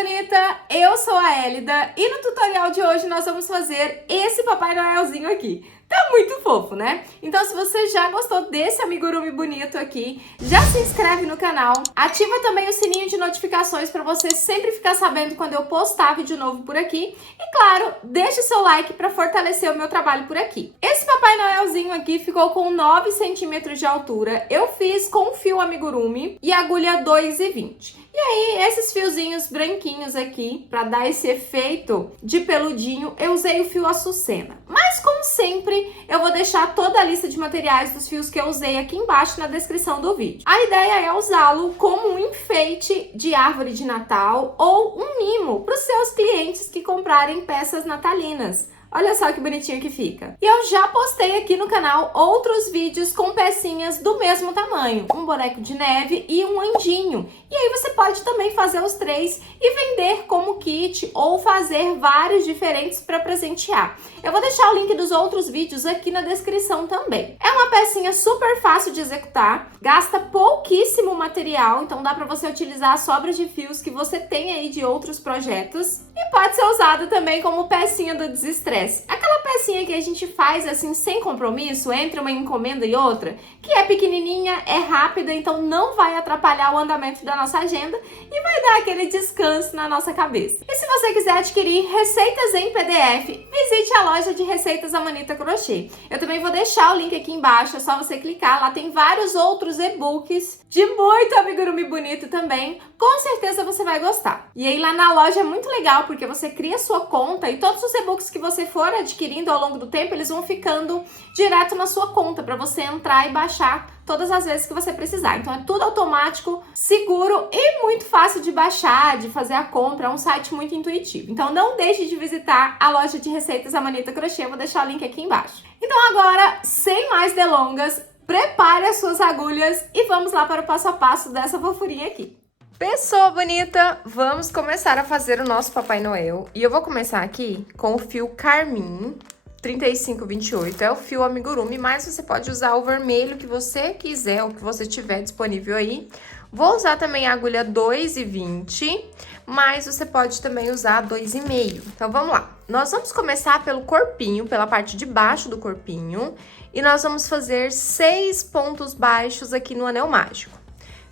bonita! Eu sou a Elida e no tutorial de hoje nós vamos fazer esse Papai Noelzinho aqui. Tá muito fofo, né? Então se você já gostou desse amigurumi bonito aqui, já se inscreve no canal, ativa também o sininho de notificações para você sempre ficar sabendo quando eu postar vídeo novo por aqui. E claro, deixe seu like para fortalecer o meu trabalho por aqui. Esse Papai Noelzinho aqui ficou com 9 centímetros de altura. Eu fiz com fio amigurumi e agulha 2,20. E aí, esses fiozinhos branquinhos aqui, para dar esse efeito de peludinho, eu usei o fio açucena. Mas, como sempre, eu vou deixar toda a lista de materiais dos fios que eu usei aqui embaixo na descrição do vídeo. A ideia é usá-lo como um enfeite de árvore de Natal ou um mimo para os seus clientes que comprarem peças natalinas. Olha só que bonitinho que fica. E eu já postei aqui no canal outros vídeos com pecinhas do mesmo tamanho. Um boneco de neve e um anjinho. E aí você pode também fazer os três e vender como kit ou fazer vários diferentes para presentear. Eu vou deixar o link dos outros vídeos aqui na descrição também. É uma pecinha super fácil de executar, gasta pouquíssimo material, então dá para você utilizar as sobras de fios que você tem aí de outros projetos. E pode ser usada também como pecinha do desestresse. Aquela pecinha que a gente faz assim sem compromisso, entre uma encomenda e outra, que é pequenininha, é rápida, então não vai atrapalhar o andamento da nossa agenda e vai dar aquele descanso na nossa cabeça. E se você quiser adquirir receitas em PDF, visite a loja de receitas Amanita Crochê. Eu também vou deixar o link aqui embaixo, é só você clicar, lá tem vários outros e-books de muito amigurumi bonito também, com certeza você vai gostar. E aí lá na loja é muito legal, porque você cria sua conta e todos os e-books que você for adquirindo ao longo do tempo, eles vão ficando direto na sua conta, para você entrar e baixar todas as vezes que você precisar. Então é tudo automático, seguro e muito fácil de baixar, de fazer a compra, é um site muito intuitivo. Então não deixe de visitar a loja de receitas Amanita Crochê, eu vou deixar o link aqui embaixo. Então agora, sem mais delongas, prepare as suas agulhas e vamos lá para o passo a passo dessa fofurinha aqui. Pessoa bonita, vamos começar a fazer o nosso Papai Noel. E eu vou começar aqui com o fio carmim 3528, é o fio amigurumi, mas você pode usar o vermelho que você quiser, o que você tiver disponível aí. Vou usar também a agulha 2,20, mas você pode também usar 2,5. Então, vamos lá. Nós vamos começar pelo corpinho, pela parte de baixo do corpinho, e nós vamos fazer 6 pontos baixos aqui no anel mágico.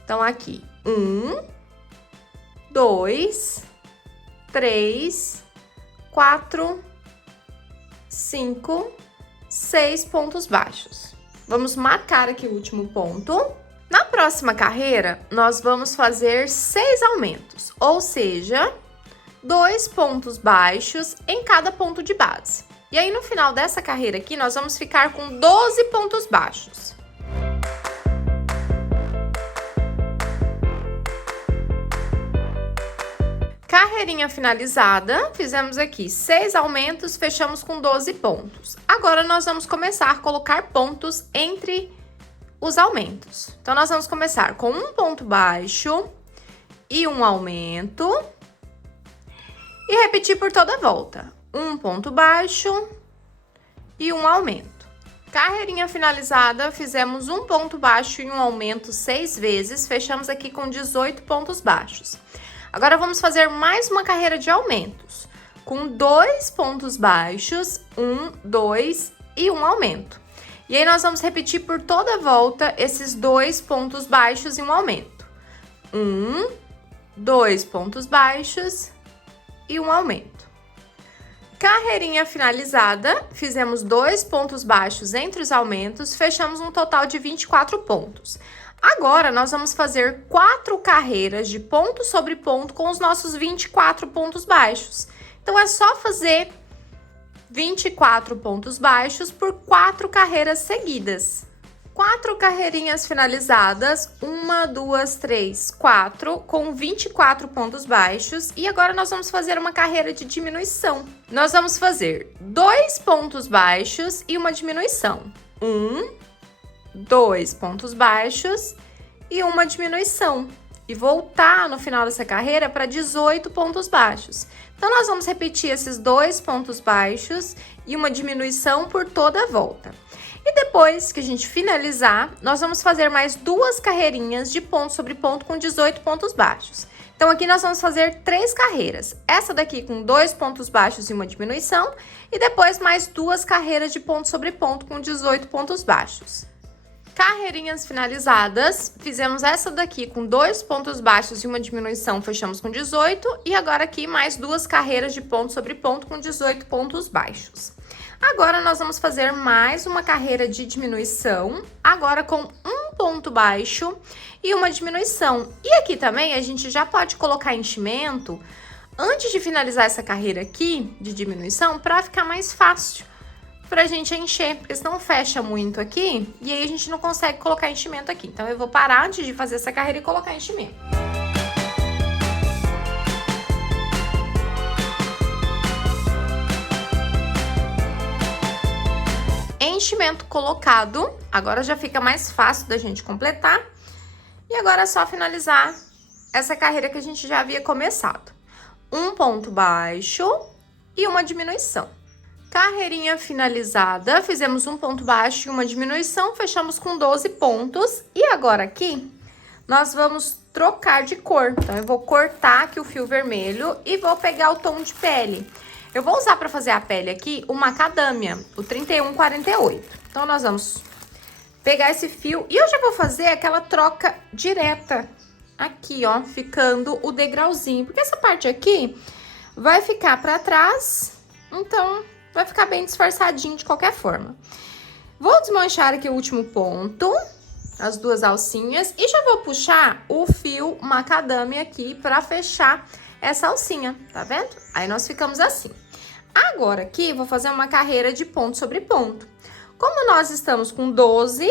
Então, aqui, 1, 2, 3, 4, 5, 6 pontos baixos. Vamos marcar aqui o último ponto. Na próxima carreira, nós vamos fazer 6 aumentos, ou seja, 2 pontos baixos em cada ponto de base. E aí, no final dessa carreira aqui, nós vamos ficar com 12 pontos baixos. Carreirinha finalizada, fizemos aqui 6 aumentos, fechamos com 12 pontos. Agora, nós vamos começar a colocar pontos entre os aumentos. Então, nós vamos começar com um ponto baixo e um aumento. E repetir por toda a volta. Um ponto baixo e um aumento. Carreirinha finalizada, fizemos um ponto baixo e um aumento 6 vezes, fechamos aqui com 18 pontos baixos. Agora, vamos fazer mais uma carreira de aumentos, com 2 pontos baixos, 1, 2 e um aumento. E aí, nós vamos repetir por toda a volta esses 2 pontos baixos e um aumento. 1, 2 pontos baixos e um aumento. Carreirinha finalizada, fizemos 2 pontos baixos entre os aumentos, fechamos um total de 24 pontos. Agora, nós vamos fazer 4 carreiras de ponto sobre ponto com os nossos 24 pontos baixos. Então, é só fazer 24 pontos baixos por 4 carreiras seguidas. 4 carreirinhas finalizadas, 1, 2, 3, 4, com 24 pontos baixos. E agora, nós vamos fazer uma carreira de diminuição. Nós vamos fazer 2 pontos baixos e uma diminuição. 1, 2 pontos baixos e uma diminuição. E voltar no final dessa carreira para 18 pontos baixos. Então, nós vamos repetir esses 2 pontos baixos e uma diminuição por toda a volta. E depois que a gente finalizar, nós vamos fazer mais 2 carreirinhas de ponto sobre ponto com 18 pontos baixos. Então, aqui nós vamos fazer 3 carreiras. Essa daqui com 2 pontos baixos e uma diminuição. E depois mais 2 carreiras de ponto sobre ponto com 18 pontos baixos. Carreirinhas finalizadas. Fizemos essa daqui com 2 pontos baixos e uma diminuição, fechamos com 18. E agora aqui mais 2 carreiras de ponto sobre ponto com 18 pontos baixos. Agora, nós vamos fazer mais uma carreira de diminuição, agora com um ponto baixo e uma diminuição. E aqui também a gente já pode colocar enchimento antes de finalizar essa carreira aqui de diminuição para ficar mais fácil pra gente encher, porque senão fecha muito aqui e aí a gente não consegue colocar enchimento aqui. Então, eu vou parar antes de fazer essa carreira e colocar enchimento. Enchimento colocado, agora já fica mais fácil da gente completar. E agora é só finalizar essa carreira que a gente já havia começado. Um ponto baixo e uma diminuição. Carreirinha finalizada, fizemos um ponto baixo e uma diminuição, fechamos com 12 pontos. E agora aqui, nós vamos trocar de cor. Então, eu vou cortar aqui o fio vermelho e vou pegar o tom de pele. Eu vou usar para fazer a pele aqui o macadâmia, o 3148. Então, nós vamos pegar esse fio e eu já vou fazer aquela troca direta aqui, ó, ficando o degrauzinho. Porque essa parte aqui vai ficar para trás, então vai ficar bem disfarçadinho de qualquer forma. Vou desmanchar aqui o último ponto, as 2 alcinhas, e já vou puxar o fio macadâmia aqui para fechar essa alcinha, tá vendo? Aí nós ficamos assim. Agora aqui, vou fazer uma carreira de ponto sobre ponto. Como nós estamos com 12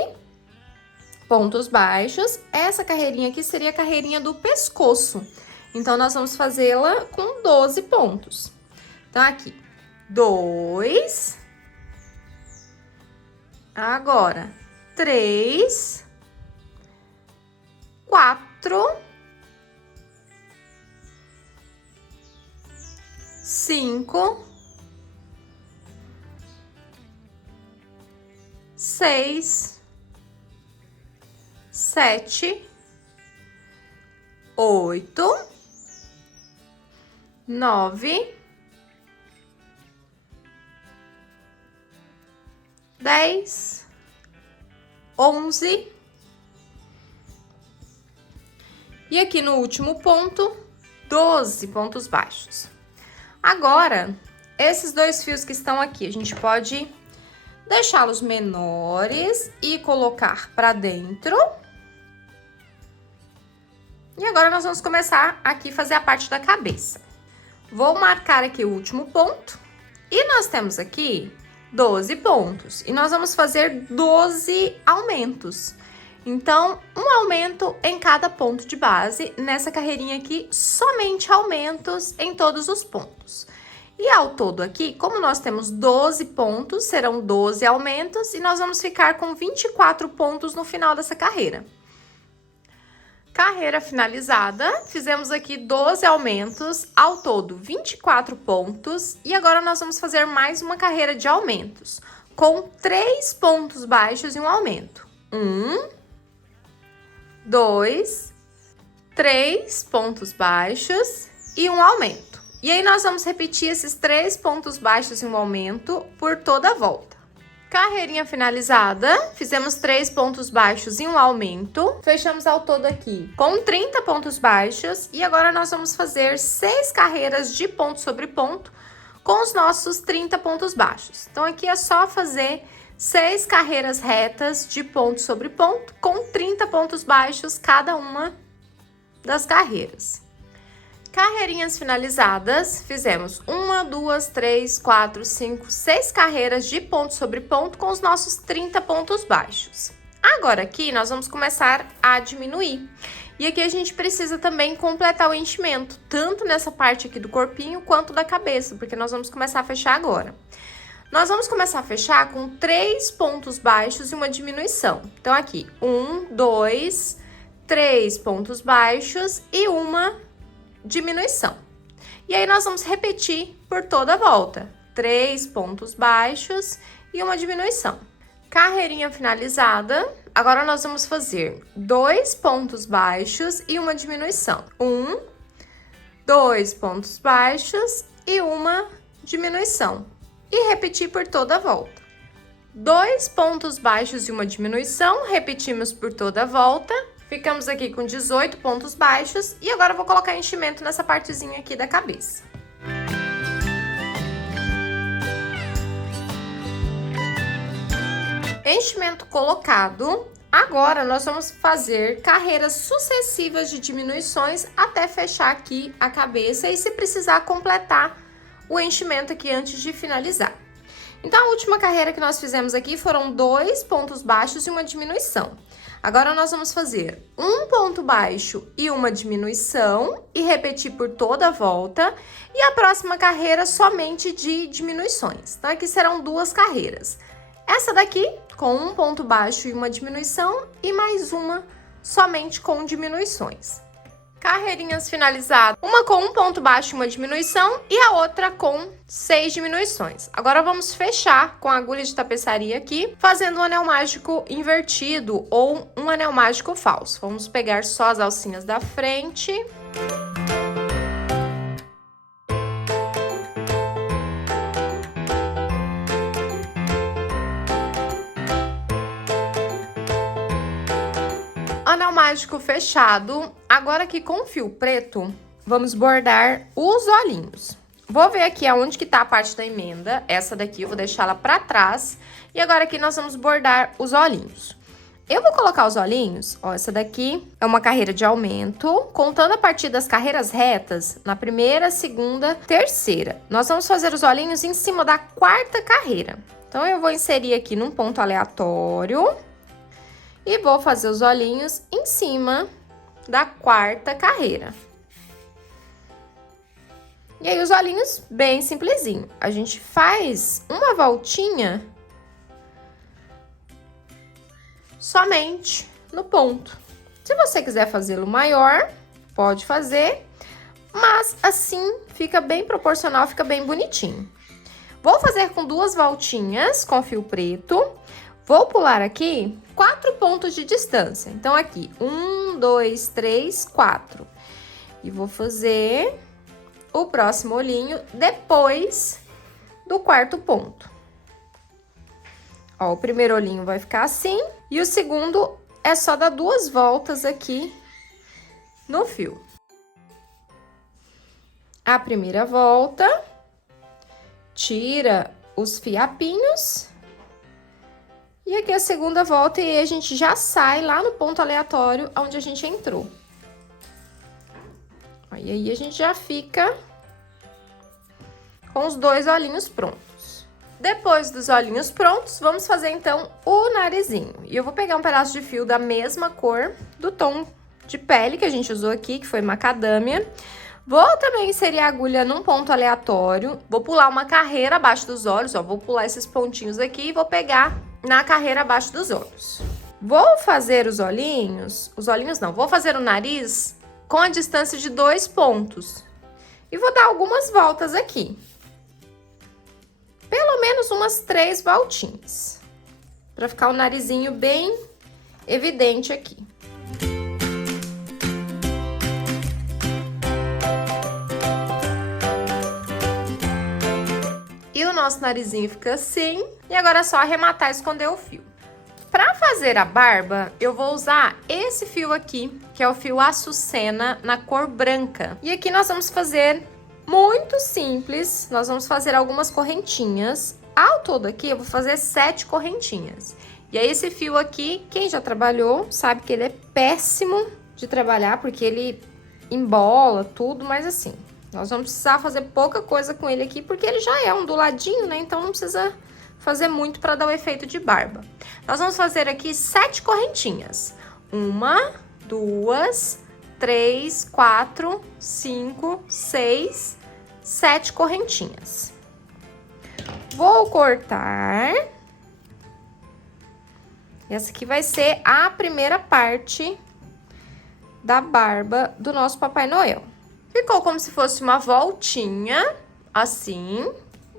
pontos baixos, essa carreirinha aqui seria a carreirinha do pescoço. Então, nós vamos fazê-la com 12 pontos. Então, aqui, 2. Agora, 3. 4. 5, 6, 7, 8, 9, 10, 11. E aqui no último ponto, 12 pontos baixos. Agora, esses 2 fios que estão aqui, a gente pode deixá-los menores e colocar para dentro. E agora, nós vamos começar aqui a fazer a parte da cabeça. Vou marcar aqui o último ponto. E nós temos aqui 12 pontos. E nós vamos fazer 12 aumentos. Então, um aumento em cada ponto de base. Nessa carreirinha aqui, somente aumentos em todos os pontos. E ao todo aqui, como nós temos 12 pontos, serão 12 aumentos e nós vamos ficar com 24 pontos no final dessa carreira. Carreira finalizada, fizemos aqui 12 aumentos, ao todo 24 pontos. E agora nós vamos fazer mais uma carreira de aumentos, com 3 pontos baixos e um aumento. 1, 2, 3 pontos baixos e um aumento. E aí, nós vamos repetir esses 3 pontos baixos e um aumento por toda a volta. Carreirinha finalizada, fizemos 3 pontos baixos e um aumento. Fechamos ao todo aqui com 30 pontos baixos. E agora, nós vamos fazer 6 carreiras de ponto sobre ponto com os nossos 30 pontos baixos. Então, aqui é só fazer 6 carreiras retas de ponto sobre ponto, com 30 pontos baixos cada uma das carreiras. Carreirinhas finalizadas, fizemos 1, 2, 3, 4, 5, 6 carreiras de ponto sobre ponto com os nossos 30 pontos baixos. Agora aqui, nós vamos começar a diminuir. E aqui a gente precisa também completar o enchimento, tanto nessa parte aqui do corpinho, quanto da cabeça, porque nós vamos começar a fechar agora. Nós vamos começar a fechar com 3 pontos baixos e uma diminuição. Então, aqui, 1, 2, 3 pontos baixos e uma diminuição. E aí, nós vamos repetir por toda a volta. 3 pontos baixos e uma diminuição. Carreirinha finalizada. Agora, nós vamos fazer 2 pontos baixos e uma diminuição. 1, 2 pontos baixos e uma diminuição. E repetir por toda a volta. 2 pontos baixos e uma diminuição, repetimos por toda a volta. Ficamos aqui com 18 pontos baixos e agora eu vou colocar enchimento nessa partezinha aqui da cabeça. Enchimento colocado, agora nós vamos fazer carreiras sucessivas de diminuições até fechar aqui a cabeça e se precisar completar o enchimento aqui antes de finalizar. Então, a última carreira que nós fizemos aqui foram 2 pontos baixos e uma diminuição. Agora, nós vamos fazer um ponto baixo e uma diminuição e repetir por toda a volta. E a próxima carreira somente de diminuições. Então, aqui serão 2 carreiras. Essa daqui com um ponto baixo e uma diminuição e mais uma somente com diminuições. Carreirinhas finalizadas, uma com um ponto baixo e uma diminuição e a outra com 6 diminuições. Agora vamos fechar com a agulha de tapeçaria aqui, fazendo um anel mágico invertido ou um anel mágico falso. Vamos pegar só as alcinhas da frente. Anel mágico fechado. Agora aqui com fio preto, vamos bordar os olhinhos. Vou ver aqui aonde que tá a parte da emenda. Essa daqui eu vou deixar ela pra trás. E agora aqui nós vamos bordar os olhinhos. Eu vou colocar os olhinhos, ó, essa daqui é uma carreira de aumento, contando a partir das carreiras retas, na primeira, segunda, terceira. Nós vamos fazer os olhinhos em cima da 4ª carreira. Então, eu vou inserir aqui num ponto aleatório. E vou fazer os olhinhos em cima da 4ª carreira. E aí, os olhinhos bem simplesinho. A gente faz uma voltinha somente no ponto. Se você quiser fazê-lo maior, pode fazer. Mas assim fica bem proporcional, fica bem bonitinho. Vou fazer com 2 voltinhas com fio preto. Vou pular aqui 4 pontos de distância. Então, aqui, 1, 2, 3, 4. E vou fazer o próximo olhinho depois do 4º ponto. Ó, o primeiro olhinho vai ficar assim. E o segundo é só dar 2 voltas aqui no fio. A primeira volta, tira os fiapinhos. E aqui a segunda volta e aí a gente já sai lá no ponto aleatório onde a gente entrou. E aí a gente já fica com os 2 olhinhos prontos. Depois dos olhinhos prontos, vamos fazer então o narizinho. E eu vou pegar um pedaço de fio da mesma cor do tom de pele que a gente usou aqui, que foi macadâmia. Vou também inserir a agulha num ponto aleatório. Vou pular uma carreira abaixo dos olhos, ó. Vou pular esses pontinhos aqui e vou pegar na carreira abaixo dos olhos. Vou fazer os olhinhos não, vou fazer o nariz com a distância de 2 pontos. E vou dar algumas voltas aqui. Pelo menos umas 3 voltinhas. Pra ficar o narizinho bem evidente aqui. E o nosso narizinho fica assim. E agora é só arrematar e esconder o fio. Para fazer a barba, eu vou usar esse fio aqui, que é o fio açucena na cor branca. E aqui nós vamos fazer muito simples. Nós vamos fazer algumas correntinhas. Ao todo aqui, eu vou fazer 7 correntinhas. E aí, esse fio aqui, quem já trabalhou, sabe que ele é péssimo de trabalhar, porque ele embola tudo, mas assim... Nós vamos precisar fazer pouca coisa com ele aqui, porque ele já é onduladinho, né? Então, não precisa fazer muito para dar o efeito de barba. Nós vamos fazer aqui 7 correntinhas. 1, 2, 3, 4, 5, 6, 7 correntinhas. Vou cortar. Essa aqui vai ser a primeira parte da barba do nosso Papai Noel. Ficou como se fosse uma voltinha, assim.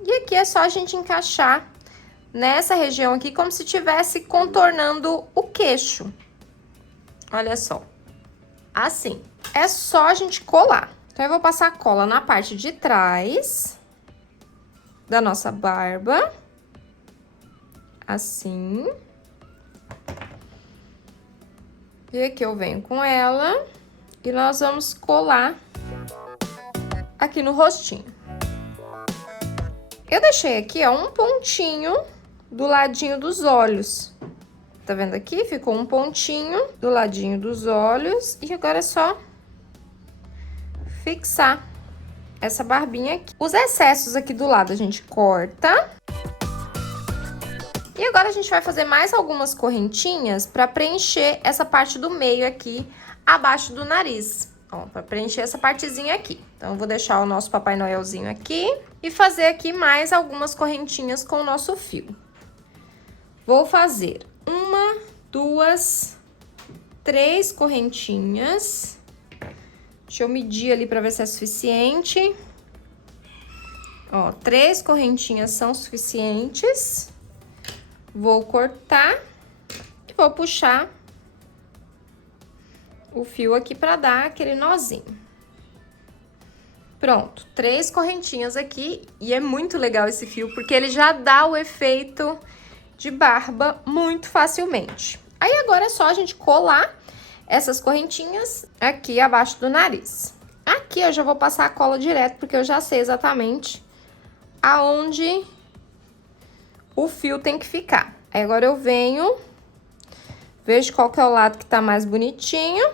E aqui é só a gente encaixar nessa região aqui, como se estivesse contornando o queixo. Olha só. Assim. É só a gente colar. Então, eu vou passar cola na parte de trás da nossa barba. Assim. E aqui eu venho com ela e nós vamos colar aqui no rostinho. Eu deixei aqui, ó, um pontinho do ladinho dos olhos. Tá vendo aqui? Ficou um pontinho do ladinho dos olhos. E agora é só fixar essa barbinha aqui. Os excessos aqui do lado a gente corta. E agora a gente vai fazer mais algumas correntinhas pra preencher essa parte do meio aqui, abaixo do nariz. Ó, pra preencher essa partezinha aqui. Então, eu vou deixar o nosso Papai Noelzinho aqui e fazer aqui mais algumas correntinhas com o nosso fio. Vou fazer 1, 2, 3 correntinhas. Deixa eu medir ali pra ver se é suficiente. Ó, 3 correntinhas são suficientes. Vou cortar e vou puxar o fio aqui pra dar aquele nozinho. Pronto, 3 correntinhas aqui e é muito legal esse fio porque ele já dá o efeito de barba muito facilmente. Aí agora é só a gente colar essas correntinhas aqui abaixo do nariz. Aqui eu já vou passar a cola direto porque eu já sei exatamente aonde o fio tem que ficar. Aí agora eu venho, vejo qual que é o lado que tá mais bonitinho.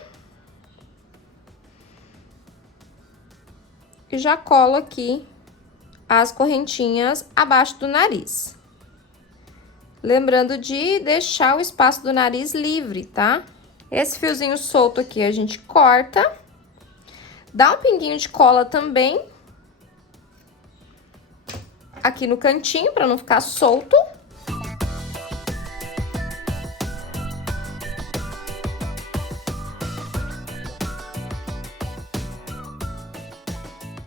E já colo aqui as correntinhas abaixo do nariz. Lembrando de deixar o espaço do nariz livre, tá? Esse fiozinho solto aqui a gente corta. Dá um pinguinho de cola também. Aqui no cantinho, pra não ficar solto.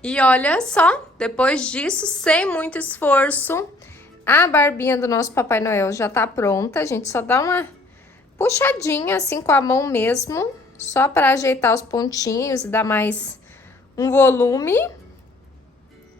E olha só, depois disso, sem muito esforço, a barbinha do nosso Papai Noel já tá pronta. A gente só dá uma puxadinha assim com a mão mesmo, só pra ajeitar os pontinhos e dar mais um volume.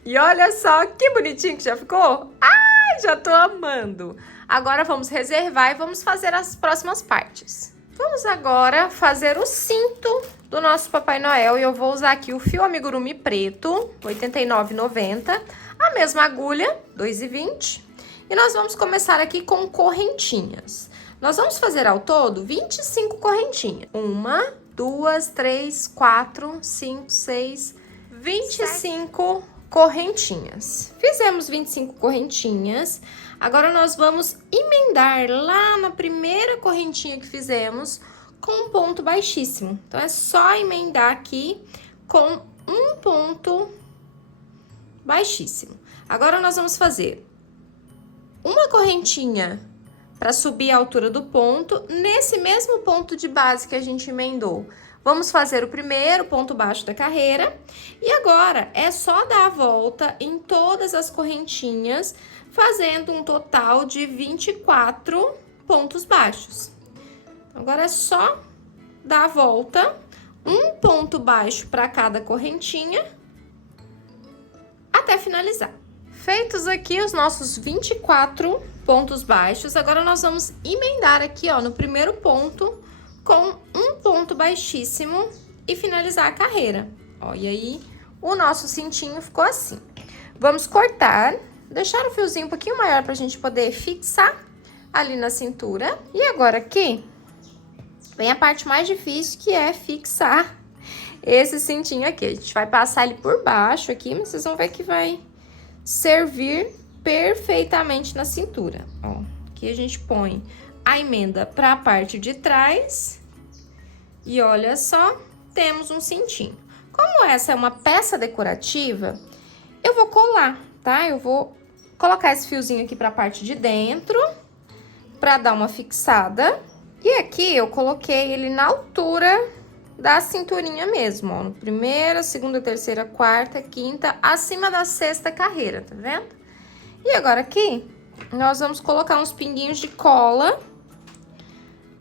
E olha só que bonitinho que já ficou. Ai, já tô amando. Agora vamos reservar e vamos fazer as próximas partes. Vamos agora fazer o cinto do nosso Papai Noel. E eu vou usar aqui o fio amigurumi preto, R$ 89,90. A mesma agulha, R$ 2,20. E nós vamos começar aqui com correntinhas. Nós vamos fazer ao todo 25 correntinhas. 1, 2, 3, 4, 5, 6, 25 correntinhas. Fizemos 25 correntinhas. Agora, nós vamos emendar lá na primeira correntinha que fizemos com um ponto baixíssimo. Então, é só emendar aqui com um ponto baixíssimo. Agora, nós vamos fazer uma correntinha para subir a altura do ponto, nesse mesmo ponto de base que a gente emendou. Vamos fazer o primeiro ponto baixo da carreira. E agora, é só dar a volta em todas as correntinhas, fazendo um total de 24 pontos baixos. Agora, é só dar a volta, um ponto baixo para cada correntinha, até finalizar. Feitos aqui os nossos 24 pontos baixos, agora nós vamos emendar aqui, ó, no primeiro ponto, com um ponto baixíssimo e finalizar a carreira. Ó, e aí, o nosso cintinho ficou assim. Vamos cortar, deixar o fiozinho um pouquinho maior pra gente poder fixar ali na cintura. E agora aqui, vem a parte mais difícil, que é fixar esse cintinho aqui. A gente vai passar ele por baixo aqui, mas vocês vão ver que vai servir perfeitamente na cintura. Ó, aqui a gente põe a emenda para a parte de trás. E olha só, temos um cintinho. Como essa é uma peça decorativa, eu vou colar, tá? Eu vou colocar esse fiozinho aqui para a parte de dentro, para dar uma fixada. E aqui eu coloquei ele na altura da cinturinha mesmo, ó, no primeira, segunda, terceira, quarta, quinta, acima da sexta carreira, tá vendo? E agora aqui, nós vamos colocar uns pinguinhos de cola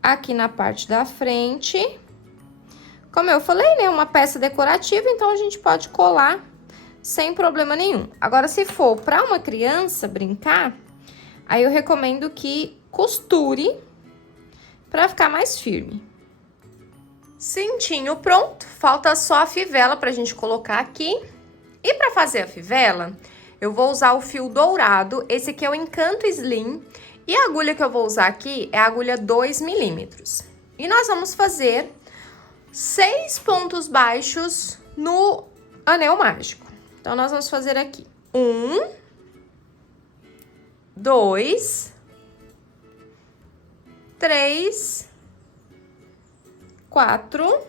aqui na parte da frente, Como eu falei, né, uma peça decorativa, então a gente pode colar sem problema nenhum. Agora, se for para uma criança brincar, aí eu recomendo que costure para ficar mais firme. Cintinho pronto, falta só a fivela pra gente colocar aqui. E para fazer a fivela, eu vou usar o fio dourado, esse aqui é o Encanto Slim, e a agulha que eu vou usar aqui é a agulha 2 milímetros. E nós vamos fazer 6 pontos baixos no anel mágico. Então, nós vamos fazer aqui 1, 2, 3, 4,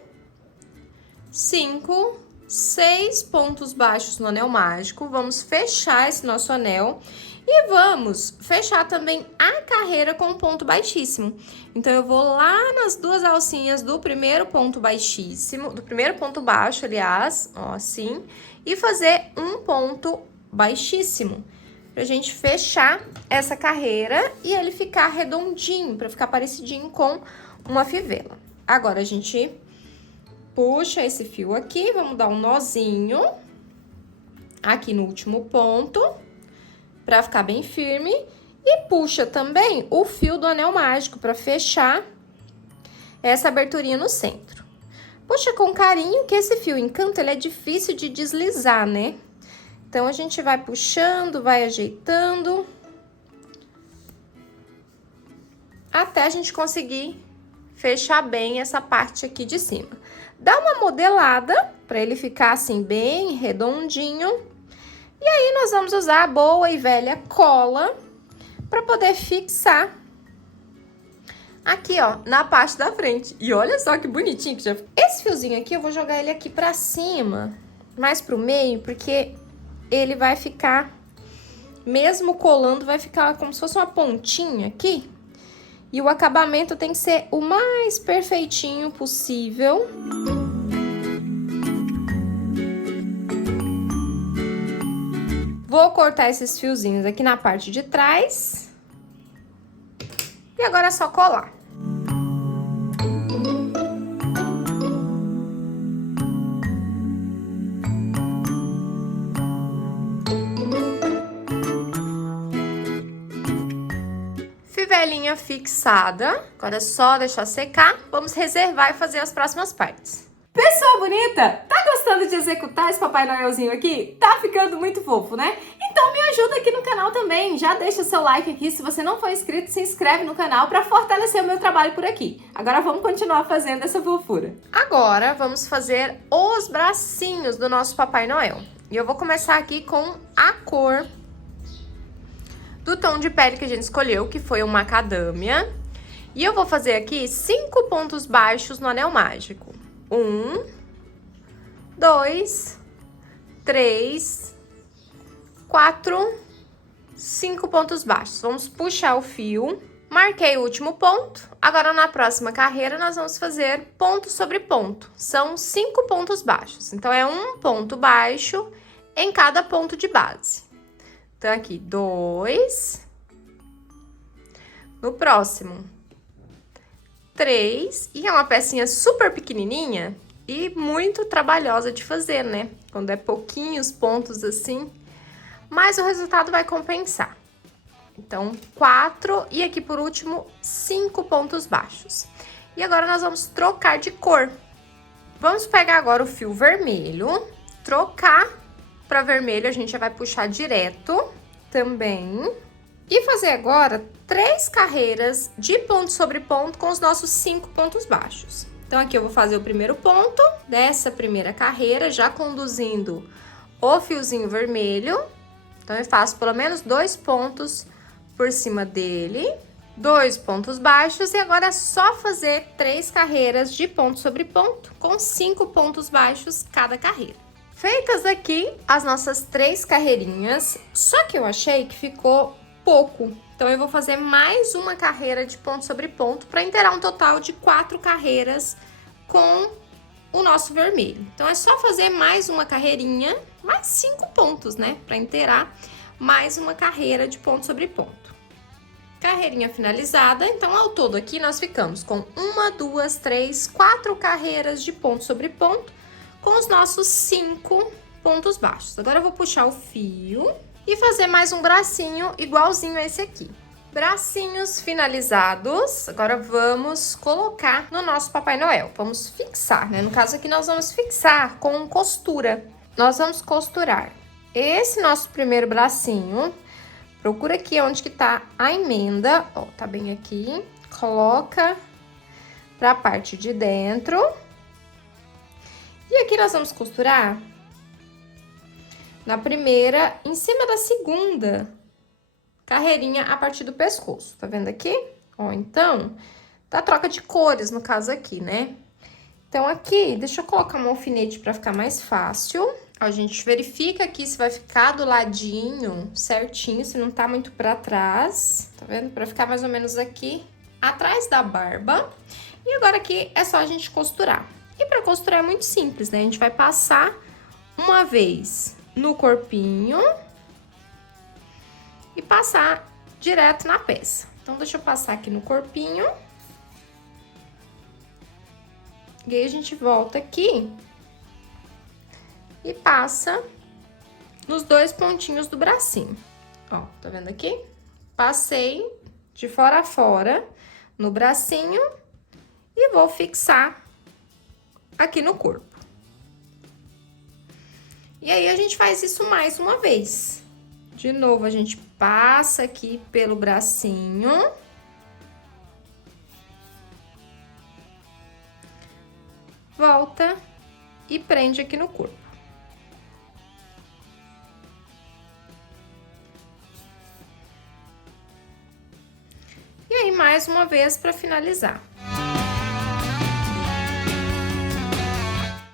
5, 6 pontos baixos no anel mágico. Vamos fechar esse nosso anel e vamos fechar também a carreira com um ponto baixíssimo. Então, eu vou lá nas duas alcinhas do primeiro ponto baixíssimo, do primeiro ponto baixo, aliás, ó, assim, e fazer um ponto baixíssimo, pra gente fechar essa carreira e ele ficar redondinho, pra ficar parecidinho com uma fivela. Agora, a gente puxa esse fio aqui, vamos dar um nozinho aqui no último ponto, pra ficar bem firme. E puxa também o fio do anel mágico pra fechar essa aberturinha no centro. Puxa com carinho, que esse fio encanto, ele é difícil de deslizar, né? Então, a gente vai puxando, vai ajeitando, até a gente conseguir fechar bem essa parte aqui de cima. Dá uma modelada para ele ficar assim bem redondinho. E aí, nós vamos usar a boa e velha cola para poder fixar aqui, ó, na parte da frente. E olha só que bonitinho que já ficou. Esse fiozinho aqui, eu vou jogar ele aqui pra cima, mais pro meio, porque ele vai ficar, mesmo colando, vai ficar como se fosse uma pontinha aqui. E o acabamento tem que ser o mais perfeitinho possível. Vou cortar esses fiozinhos aqui na parte de trás. E agora é só colar. Fivelinha fixada. Agora é só deixar secar. Vamos reservar e fazer as próximas partes. Pessoa bonita, tá gostando de executar esse Papai Noelzinho aqui? Tá ficando muito fofo, né? Então me ajuda aqui no canal também. Já deixa seu like aqui. Se você não for inscrito, se inscreve no canal para fortalecer o meu trabalho por aqui. Agora vamos continuar fazendo essa fofura. Agora vamos fazer os bracinhos do nosso Papai Noel. E eu vou começar aqui com a cor do tom de pele que a gente escolheu, que foi o macadâmia. E eu vou fazer aqui 5 pontos baixos no anel mágico. 1, 2, 3, 4, 5 pontos baixos. Vamos puxar o fio. Marquei o último ponto. Agora, na próxima carreira, nós vamos fazer ponto sobre ponto. São 5 pontos baixos. Então, é um ponto baixo em cada ponto de base. Então, aqui, 2. No próximo, 3. E é uma pecinha super pequenininha e muito trabalhosa de fazer, né? Quando é pouquinhos pontos assim, mas o resultado vai compensar. Então, 4 e aqui por último, 5 pontos baixos. E agora nós vamos trocar de cor. Vamos pegar agora o fio vermelho, trocar para vermelho, a gente já vai puxar direto também. E fazer agora 3 carreiras de ponto sobre ponto com os nossos 5 pontos baixos. Então, aqui eu vou fazer o primeiro ponto dessa primeira carreira, já conduzindo o fiozinho vermelho. Então, eu faço pelo menos 2 pontos por cima dele, 2 pontos baixos, e agora é só fazer 3 carreiras de ponto sobre ponto, com 5 pontos baixos cada carreira. Feitas aqui as nossas 3 carreirinhas, só que eu achei que ficou pouco. Então, eu vou fazer mais uma carreira de ponto sobre ponto para inteirar um total de 4 carreiras com o nosso vermelho. Então, é só fazer mais uma carreirinha, mais 5 pontos, né? Para inteirar mais uma carreira de ponto sobre ponto. Carreirinha finalizada, então ao todo aqui nós ficamos com 1, 2, 3, 4 carreiras de ponto sobre ponto com os nossos 5 pontos baixos. Agora eu vou puxar o fio e fazer mais um bracinho igualzinho a esse aqui. Bracinhos finalizados, agora vamos colocar no nosso Papai Noel. Vamos fixar, né? No caso aqui nós vamos fixar com costura. Nós vamos costurar esse nosso primeiro bracinho. Procura aqui onde que tá a emenda, ó, tá bem aqui. Coloca pra parte de dentro. E aqui nós vamos costurar na primeira, em cima da segunda carreirinha a partir do pescoço. Tá vendo aqui? Ó, então, tá troca de cores no caso aqui, né? Então, aqui, deixa eu colocar um alfinete pra ficar mais fácil. A gente verifica aqui se vai ficar do ladinho certinho, se não tá muito pra trás, tá vendo? Pra ficar mais ou menos aqui atrás da barba. E agora aqui é só a gente costurar. E pra costurar é muito simples, né? A gente vai passar uma vez no corpinho e passar direto na peça. Então, deixa eu passar aqui no corpinho. E aí, a gente volta aqui e passa nos 2 pontinhos do bracinho. Ó, tá vendo aqui? Passei de fora a fora no bracinho e vou fixar aqui no corpo. E aí, a gente faz isso mais uma vez. De novo, a gente passa aqui pelo bracinho. Volta e prende aqui no corpo. E aí, mais uma vez para finalizar.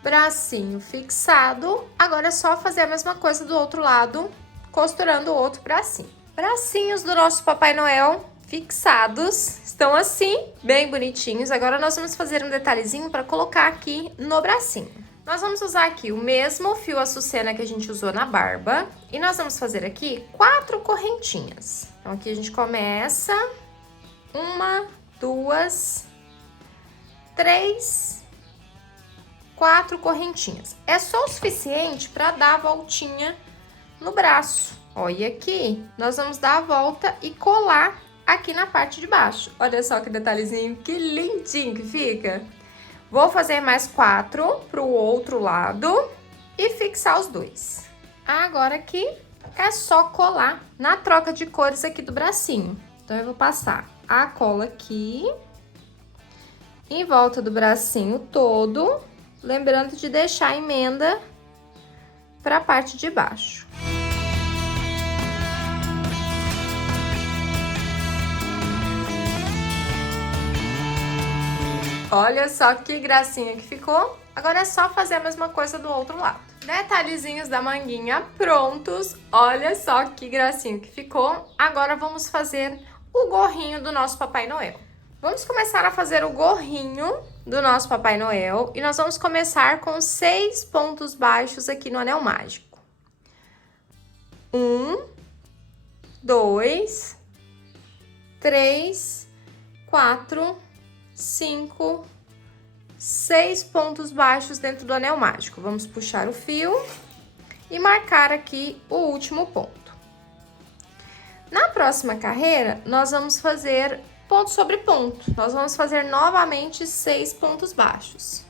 Bracinho fixado. Agora é só fazer a mesma coisa do outro lado, costurando o outro bracinho. Bracinhos do nosso Papai Noel fixados. Estão assim, bem bonitinhos. Agora nós vamos fazer um detalhezinho para colocar aqui no bracinho. Nós vamos usar aqui o mesmo fio açucena que a gente usou na barba. E nós vamos fazer aqui 4 correntinhas. Então, aqui a gente começa... 1, 2, 3, 4 correntinhas. É só o suficiente para dar a voltinha no braço. Ó, e aqui nós vamos dar a volta e colar aqui na parte de baixo. Olha só que detalhezinho, que lindinho que fica. Vou fazer mais 4 pro outro lado e fixar os 2. Agora aqui é só colar na troca de cores aqui do bracinho. Então, eu vou passar a cola aqui, em volta do bracinho todo, lembrando de deixar a emenda para a parte de baixo. Olha só que gracinha que ficou. Agora é só fazer a mesma coisa do outro lado. Detalhezinhos da manguinha prontos. Olha só que gracinha que ficou. Agora vamos fazer o gorrinho do nosso Papai Noel. Vamos começar a fazer o gorrinho do nosso Papai Noel e nós vamos começar com 6 pontos baixos aqui no anel mágico. 1, 2, 3, 4, 5, 6 pontos baixos dentro do anel mágico. Vamos puxar o fio e marcar aqui o último ponto. Na próxima carreira, nós vamos fazer ponto sobre ponto. Nós vamos fazer novamente 6 pontos baixos.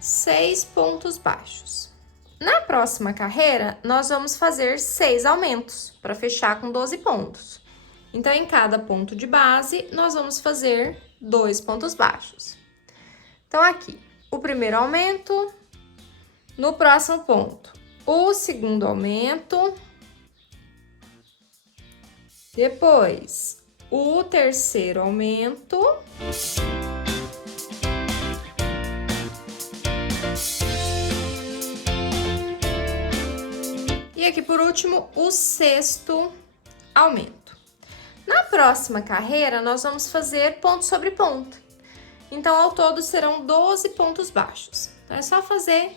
Seis pontos baixos. Na próxima carreira, nós vamos fazer 6 aumentos, para fechar com 12 pontos. Então, em cada ponto de base, nós vamos fazer 2 pontos baixos. Então, aqui, o primeiro aumento... No próximo ponto, o segundo aumento, depois o terceiro aumento, e aqui por último o sexto aumento. Na próxima carreira, nós vamos fazer ponto sobre ponto. Então, ao todo serão 12 pontos baixos. Então, é só fazer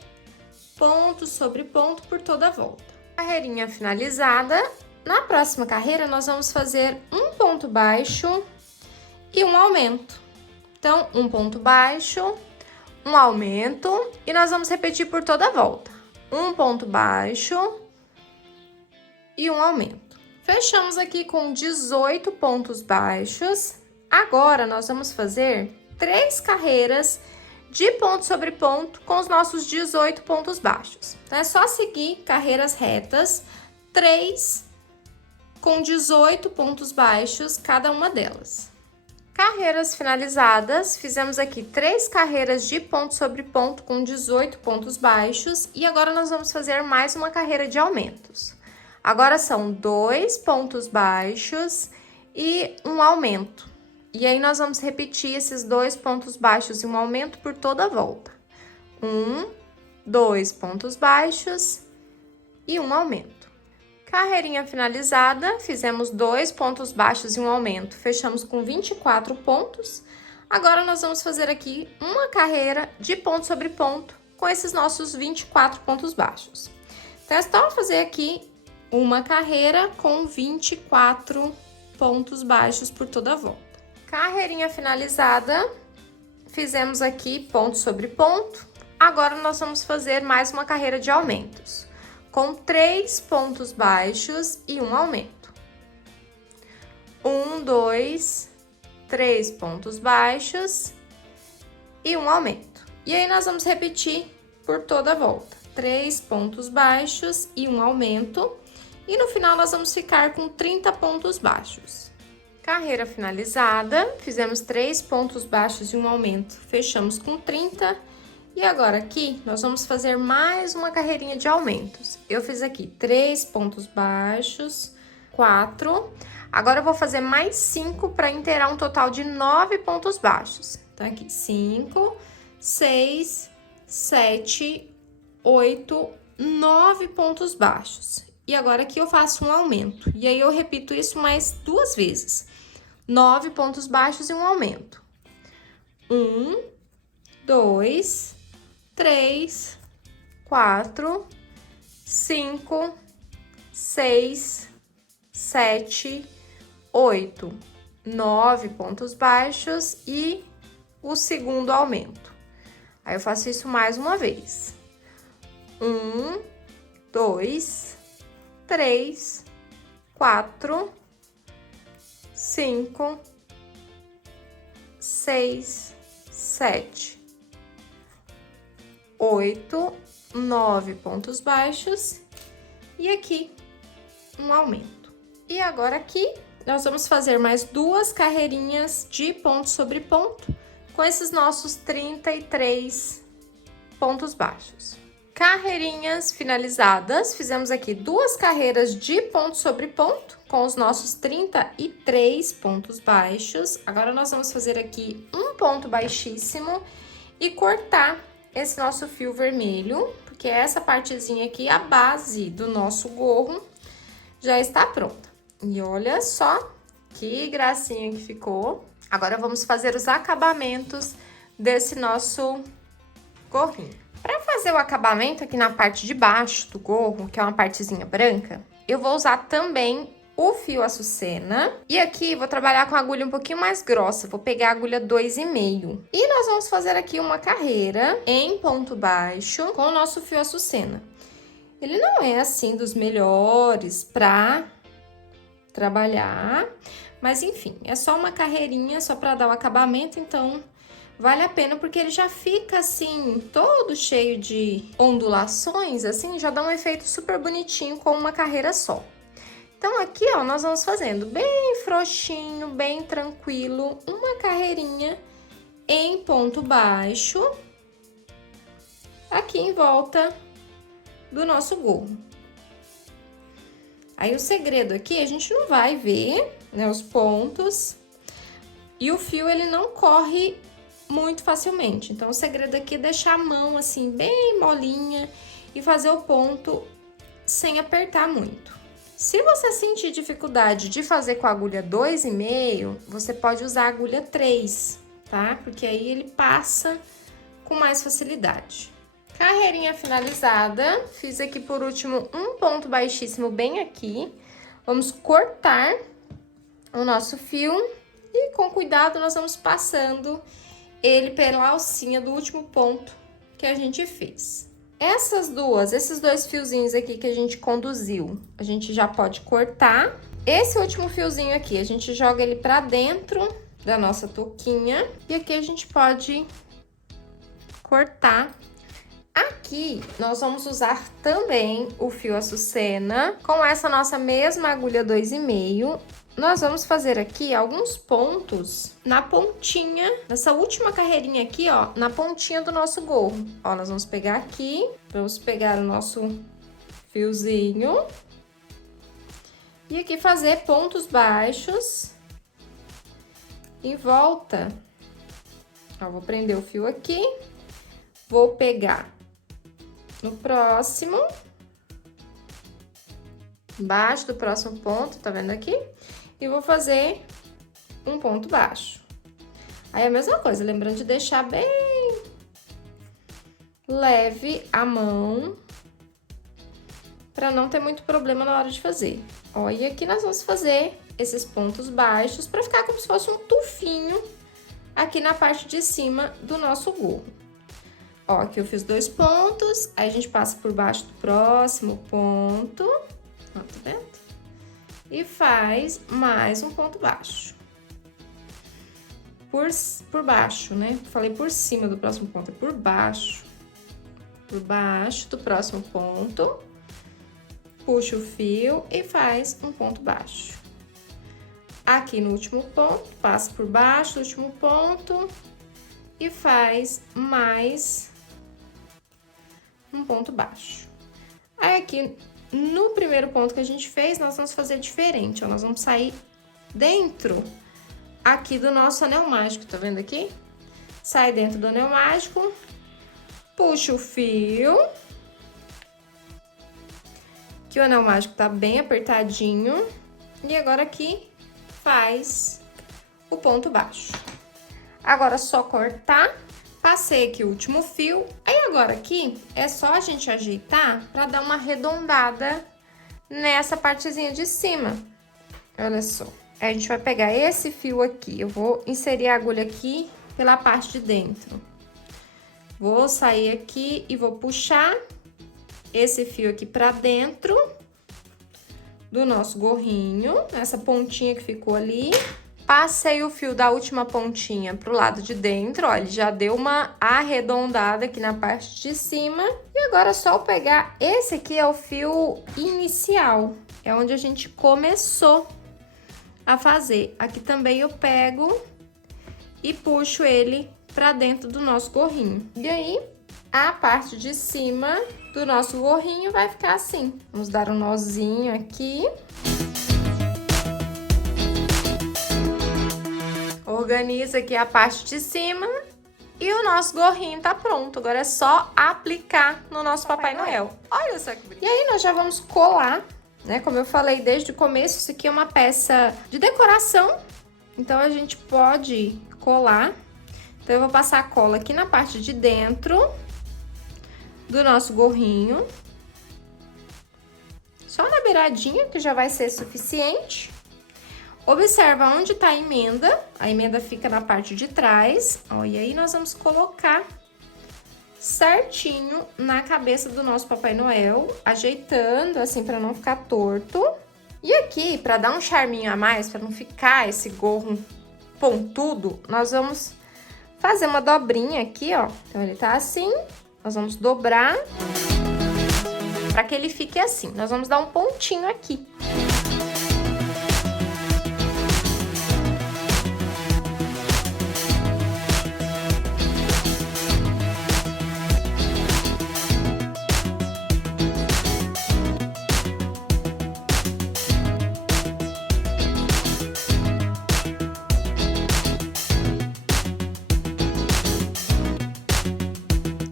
ponto sobre ponto por toda a volta. Carreirinha finalizada. Na próxima carreira, nós vamos fazer um ponto baixo e um aumento. Então, um ponto baixo, um aumento e nós vamos repetir por toda a volta. Um ponto baixo e um aumento. Fechamos aqui com 18 pontos baixos. Agora, nós vamos fazer 3 carreiras de ponto sobre ponto com os nossos 18 pontos baixos. Então, é só seguir carreiras retas, 3 com 18 pontos baixos, cada uma delas. Carreiras finalizadas, fizemos aqui 3 carreiras de ponto sobre ponto com 18 pontos baixos e agora nós vamos fazer mais uma carreira de aumentos. Agora são 2 pontos baixos e um aumento. E aí nós vamos repetir esses 2 pontos baixos e um aumento por toda a volta. 2 pontos baixos e um aumento. Carreirinha finalizada, fizemos 2 pontos baixos e um aumento, fechamos com 24 pontos. Agora, nós vamos fazer aqui uma carreira de ponto sobre ponto com esses nossos 24 pontos baixos. Então, é só fazer aqui uma carreira com 24 pontos baixos por toda a volta. Carreirinha finalizada, fizemos aqui ponto sobre ponto. Agora, nós vamos fazer mais uma carreira de aumentos, com 3 pontos baixos e um aumento. 2, 3 pontos baixos e um aumento. E aí, nós vamos repetir por toda a volta. 3 pontos baixos e um aumento. E no final, nós vamos ficar com 30 pontos baixos. Carreira finalizada, fizemos 3 pontos baixos e um aumento. Fechamos com 30. E agora aqui, nós vamos fazer mais uma carreirinha de aumentos. Eu fiz aqui 3 pontos baixos, 4. Agora, eu vou fazer mais 5 para inteirar um total de 9 pontos baixos. Então, aqui, 5, 6, 7, 8, 9 pontos baixos. E agora, aqui eu faço um aumento. E aí, eu repito isso mais 2 vezes. 9 pontos baixos e um aumento. 2, 3, 4, 5, 6, 7, 8, 9 pontos baixos e o segundo aumento. Aí, eu faço isso mais uma vez. 2, 3, 4, 5, 6, 7, 8, 9 pontos baixos e aqui um aumento. E agora aqui nós vamos fazer mais 2 carreirinhas de ponto sobre ponto com esses nossos 33 pontos baixos. Carreirinhas finalizadas, fizemos aqui 2 carreiras de ponto sobre ponto com os nossos 33 pontos baixos. Agora, nós vamos fazer aqui um ponto baixíssimo e cortar esse nosso fio vermelho, porque essa partezinha aqui, a base do nosso gorro, já está pronta. E olha só que gracinha que ficou. Agora, vamos fazer os acabamentos desse nosso gorrinho. Para fazer o acabamento aqui na parte de baixo do gorro, que é uma partezinha branca, eu vou usar também o fio açucena. E aqui vou trabalhar com a agulha um pouquinho mais grossa, vou pegar a agulha 2,5. E nós vamos fazer aqui uma carreira em ponto baixo com o nosso fio açucena. Ele não é assim dos melhores para trabalhar, mas enfim, é só uma carreirinha só para dar o acabamento, então vale a pena porque ele já fica assim, todo cheio de ondulações, assim, já dá um efeito super bonitinho com uma carreira só. Então, aqui, ó, nós vamos fazendo bem frouxinho, bem tranquilo, uma carreirinha em ponto baixo, aqui em volta do nosso gorro. Aí, o segredo aqui, a gente não vai ver, né, os pontos, e o fio, ele não corre muito facilmente. Então, o segredo aqui é deixar a mão, assim, bem molinha e fazer o ponto sem apertar muito. Se você sentir dificuldade de fazer com a agulha 2,5, você pode usar a agulha 3, tá? Porque aí ele passa com mais facilidade. Carreirinha finalizada. Fiz aqui por último um ponto baixíssimo bem aqui. Vamos cortar o nosso fio e com cuidado nós vamos passando ele pela alcinha do último ponto que a gente fez. Esses dois fiozinhos aqui que a gente conduziu, a gente já pode cortar. Esse último fiozinho aqui, a gente joga ele pra dentro da nossa touquinha. E aqui a gente pode cortar. Aqui, nós vamos usar também o fio açucena. Com essa nossa mesma agulha 2,5, nós vamos fazer aqui alguns pontos na pontinha, nessa última carreirinha aqui, ó, na pontinha do nosso gorro. Ó, nós vamos pegar aqui, vamos pegar o nosso fiozinho e aqui fazer pontos baixos em volta. Ó, vou prender o fio aqui, vou pegar no próximo, embaixo do próximo ponto, tá vendo aqui? E vou fazer um ponto baixo. Aí, a mesma coisa, lembrando de deixar bem leve a mão, pra não ter muito problema na hora de fazer. Ó, e aqui nós vamos fazer esses pontos baixos pra ficar como se fosse um tufinho aqui na parte de cima do nosso gorro. Ó, aqui eu fiz 2 pontos, aí a gente passa por baixo do próximo ponto, ó, tá vendo? E faz mais um ponto baixo. Por baixo, né? Falei por cima do próximo ponto, é por baixo. Por baixo do próximo ponto. Puxa o fio e faz um ponto baixo. Aqui no último ponto, passa por baixo do último ponto e faz mais um ponto baixo. Aí, aqui no primeiro ponto que a gente fez, nós vamos fazer diferente, ó. Nós vamos sair dentro aqui do nosso anel mágico, tá vendo aqui? Sai dentro do anel mágico, puxa o fio, que o anel mágico tá bem apertadinho, e agora aqui faz o ponto baixo. Agora, só cortar, passei aqui o último fio, aí agora aqui é só a gente ajeitar pra dar uma arredondada nessa partezinha de cima. Olha só. Aí a gente vai pegar esse fio aqui, eu vou inserir a agulha aqui pela parte de dentro. Vou sair aqui e vou puxar esse fio aqui pra dentro do nosso gorrinho, essa pontinha que ficou ali. Passei o fio da última pontinha pro lado de dentro, ó, ele já deu uma arredondada aqui na parte de cima. E agora é só eu pegar, esse aqui é o fio inicial, é onde a gente começou a fazer. Aqui também eu pego e puxo ele pra dentro do nosso gorrinho. E aí, a parte de cima do nosso gorrinho vai ficar assim. Vamos dar um nozinho aqui. Organiza aqui a parte de cima e o nosso gorrinho tá pronto. Agora é só aplicar no nosso Papai Noel. Olha só que bonito. E aí, nós já vamos colar, né? Como eu falei desde o começo, isso aqui é uma peça de decoração. Então, a gente pode colar. Então, eu vou passar a cola aqui na parte de dentro do nosso gorrinho. Só na beiradinha, que já vai ser suficiente. Observa onde tá a emenda fica na parte de trás, ó, e aí nós vamos colocar certinho na cabeça do nosso Papai Noel, ajeitando assim para não ficar torto. E aqui, para dar um charminho a mais, para não ficar esse gorro pontudo, nós vamos fazer uma dobrinha aqui, ó. Então, ele tá assim, nós vamos dobrar para que ele fique assim. Nós vamos dar um pontinho aqui.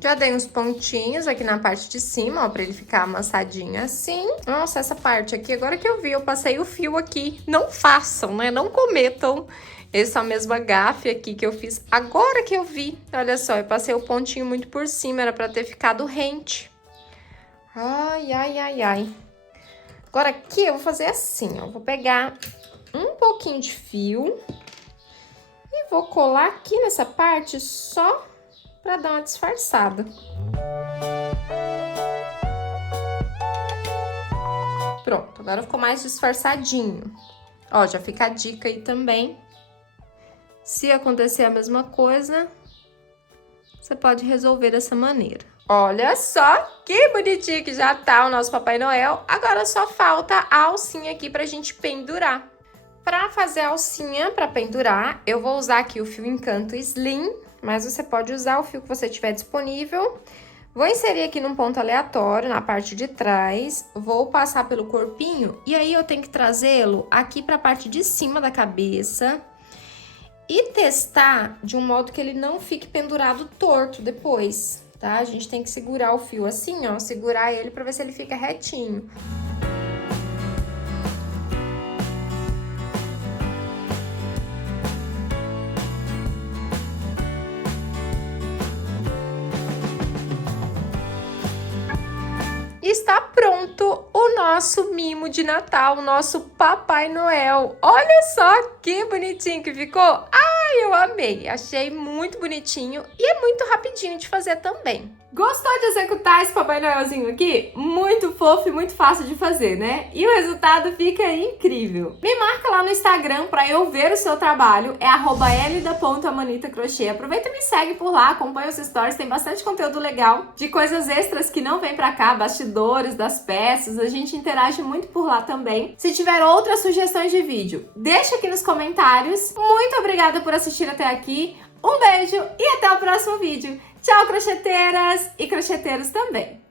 Já dei uns pontinhos aqui na parte de cima, ó, pra ele ficar amassadinho assim. Nossa, essa parte aqui, agora que eu vi, eu passei o fio aqui. Não façam, né? Não cometam Essa mesma gafe aqui que eu fiz agora que eu vi. Olha só, eu passei o pontinho muito por cima, era pra ter ficado rente. Ai, ai, ai, ai. Agora aqui eu vou fazer assim, ó. Vou pegar um pouquinho de fio e vou colar aqui nessa parte só pra dar uma disfarçada. Pronto, agora ficou mais disfarçadinho. Ó, já fica a dica aí também. Se acontecer a mesma coisa, você pode resolver dessa maneira. Olha só que bonitinho que já tá o nosso Papai Noel. Agora só falta a alcinha aqui pra gente pendurar. Pra fazer a alcinha pra pendurar, eu vou usar aqui o fio Encanto Slim, mas você pode usar o fio que você tiver disponível. Vou inserir aqui num ponto aleatório, na parte de trás, vou passar pelo corpinho e aí eu tenho que trazê-lo aqui pra parte de cima da cabeça e testar de um modo que ele não fique pendurado torto depois, tá? A gente tem que segurar o fio assim, ó, segurar ele pra ver se ele fica retinho. Está pronto o nosso mimo de Natal, o nosso Papai Noel. Olha só que bonitinho que ficou. Ai, eu amei. Achei muito bonitinho e é muito rapidinho de fazer também. Gostou de executar esse Papai Noelzinho aqui? Muito fofo e muito fácil de fazer, né? E o resultado fica incrível. Me marca lá no Instagram para eu ver o seu trabalho. É @elida.amanitacrochê. Aproveita e me segue por lá, acompanha os stories. Tem bastante conteúdo legal de coisas extras que não vem pra cá, bastidores das peças. A gente interage muito por lá também. Se tiver outras sugestões de vídeo, deixa aqui nos comentários. Muito obrigada por assistir até aqui. Um beijo e até o próximo vídeo. Tchau, crocheteiras e crocheteiros também!